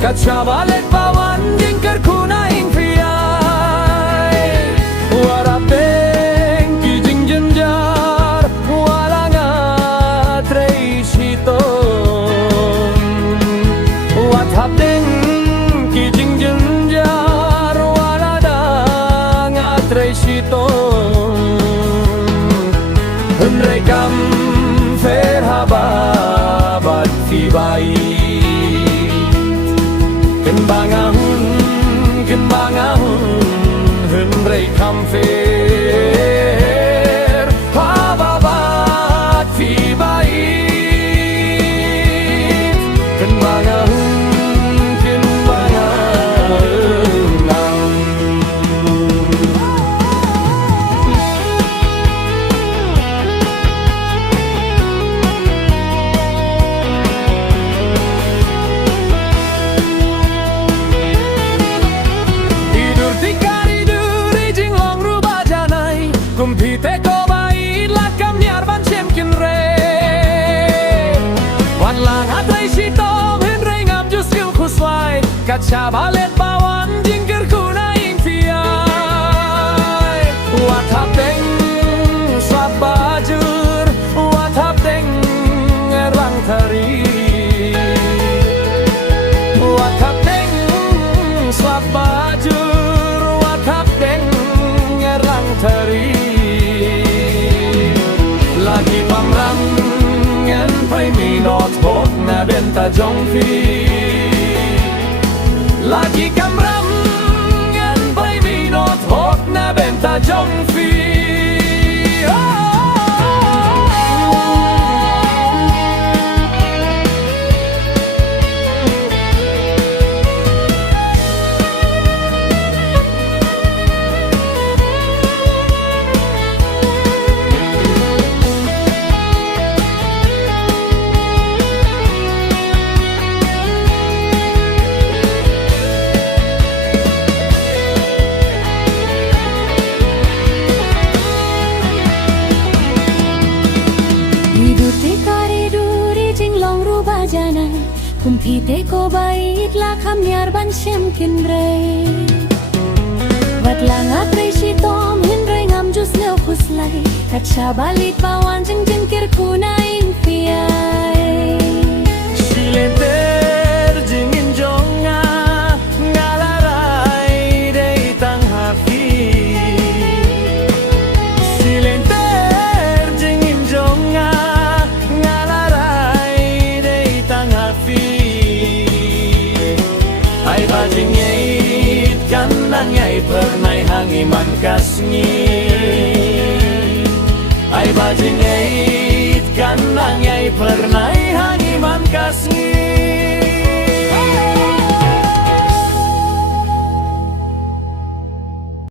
Kaca balik bawan jingkar kuna ingfiai Warapeng kijing jenjar Walanga treisito Wathap deng kijing jenjar Waladanga treisito Rekam verhababat fibai Kembangahun Henry Kamfer Hababat Fibait Kembangahun Kumpite ko bait lakam nyar ban chem kin re Wan lang atay sitom henry ngam jus yu khuswai Kaca balet bawan jingkir kuna ingfiai Wathap deng swab bajur Wathap deng erlang tari Wathap deng swab bajur Wathap deng erlang tari Lagi pamram ngan pai mi not hok na benta jong fi Lagi kamram ngan pai mi not hok na benta jong fi Kumpite ko bait lakam nyar ban shem kinre Wat langa presi tom hinre ngam jus leo kuslai Kaca balik bawan jeng jengkir kuna ingfiai Silenter jengin jonga ngalarai dey tang hafi Silenter jengin jonga ngalarai dey tang hafi Bajingait kan nangyay pernay hangiman kasngi Ay bajingait kan nangyay pernay